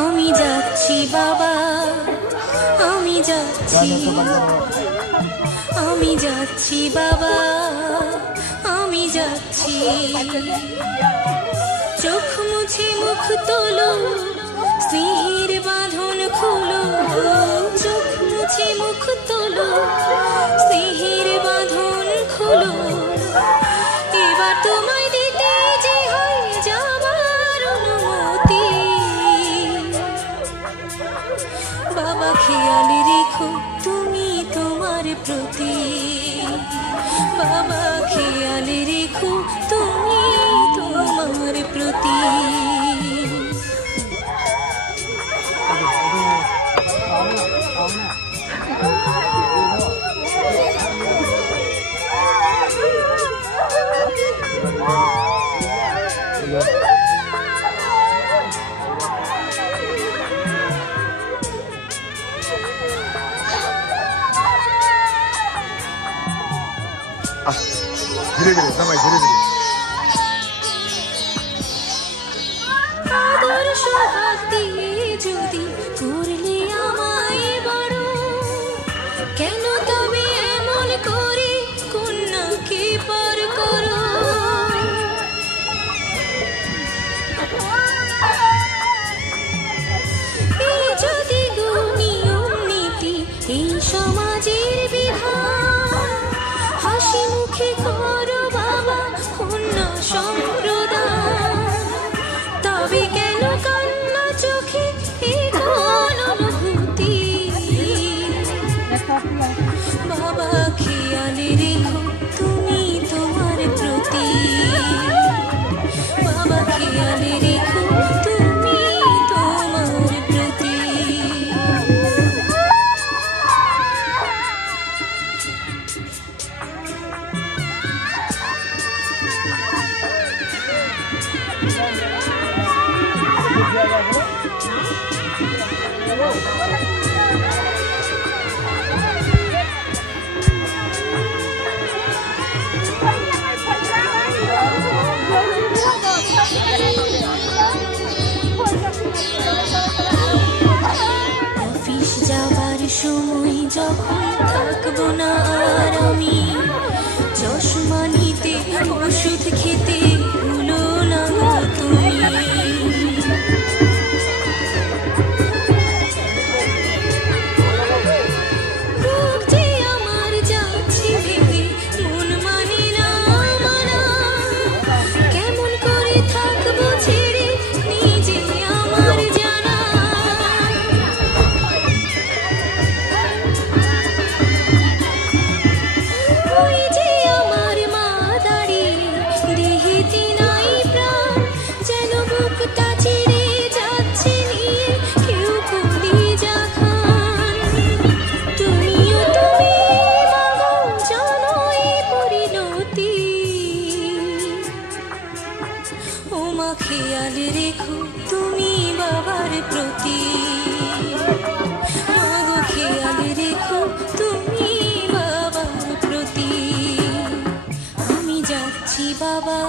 আমি যাচ্ছি বাবা, আমি যাচ্ছি, আমি যাচ্ছি বাবা, আমি যাচ্ছি। চোখ মুছে মুখ তোলো, স্নেহের বাঁধন খোলো। চোখ মুছে মুখ তোলো, স্নেহের বাঁধন খোলো। এবার তোমায় দিতে যে হয় যাবার অনুমতি। বাবা খেয়াল রেখো তুমি তোমার প্রতি। বাবা খেয়াল রেখো তুমি তোমার প্রতি। ধীরে ধীরে সময় ধীরে ধীরে আদর্শ হাত দিয়ে যদি করলে আমায় বড়, কেন তবে এমন করে কন্যাকে পার করো। এই যদি নিয়ম নীতি এই সমাজের বিধান, হাসি মুখে করো বাবা কন্যা সম্প্রদান। তবে কেন কান্না চোখে এই কোন অনুভূতি। বাবা খেয়াল রেখো তুমি তোমার প্রতি। বাবা খেয়াল রেখো তুমি তোমার প্রতি। অফিস যাবার সময় যখন থাকবো না আর আমি, চশমা নিতে ওষুধ খেতে ভুলো না তুমি। বুক যে আমার যাচ্ছে ভেবে মন মানে না মানা। কেমন করে থাকবো ছেড়ে নিজে আমার জানা। ওই যে আমার মা দাঁড়িয়ে দেহেতে নাই প্রাণ, যেন বুকটা চিরে যাচ্ছে নিয়ে কেউ কলিজা খান। তুমিও তুমি বাবা জানো এই পরিণতি। ও মা খেয়াল রেখো তুমি বাবার প্রতি। মাগো খেয়াল রেখো তুমি বাবার প্রতি। আমি যাচ্ছি বাবা।